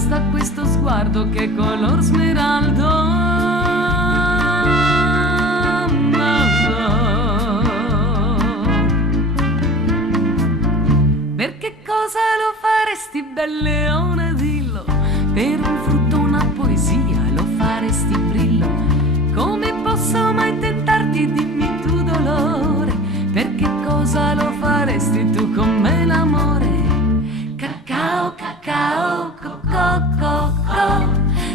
basta questo sguardo che color smeraldo. Per che cosa lo faresti, bel leone, dillo? Per un frutto, una poesia, lo faresti brillo? Come posso mai tentarti, dimmi tu dolore? Per che cosa lo faresti tu con me l'amore? Cacao, cacao, coco, coco.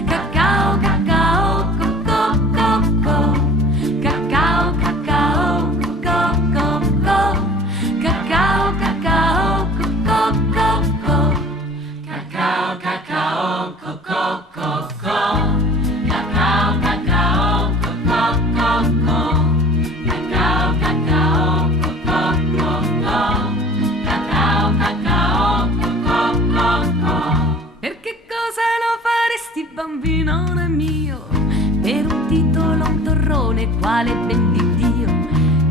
Cacao, cacao, coco, coco. Cacao, cacao, coco, coco. Cacao, cacao, coco, coco. Cacao, cacao, coco, coco. Cacao, cacao, coco, coco. Cacao, cacao, coco, coco. Cacao, cacao, coco, coco. Per che cosa lo faresti, bambinone mio? Per un titolo, un torrone, quale ben di Dio?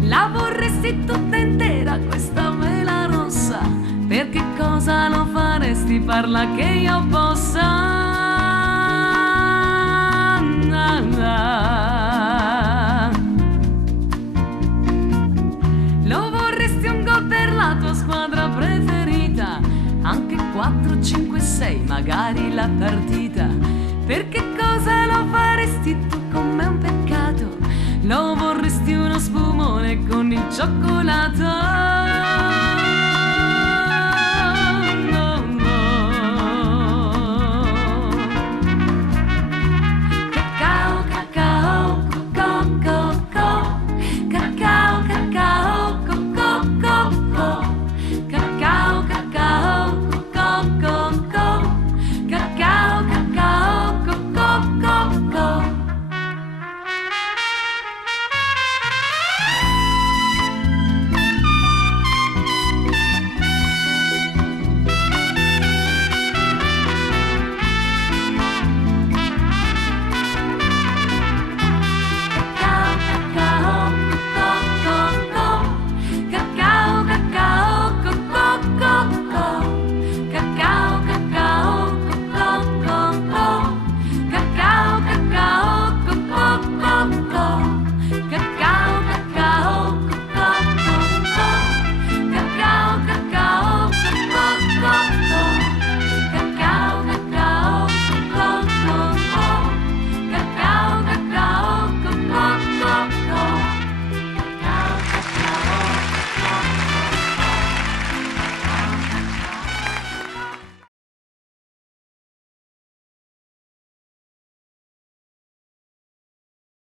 La vorresti tutta intera, questa mela rossa? Per che cosa lo faresti, parla che io possa? Lo vorresti un gol per la tua squadra preferita? Anche 4, 5, 6, magari la partita. Per che cosa lo faresti tu con me, un peccato? Lo vorresti uno spumone con il cioccolato?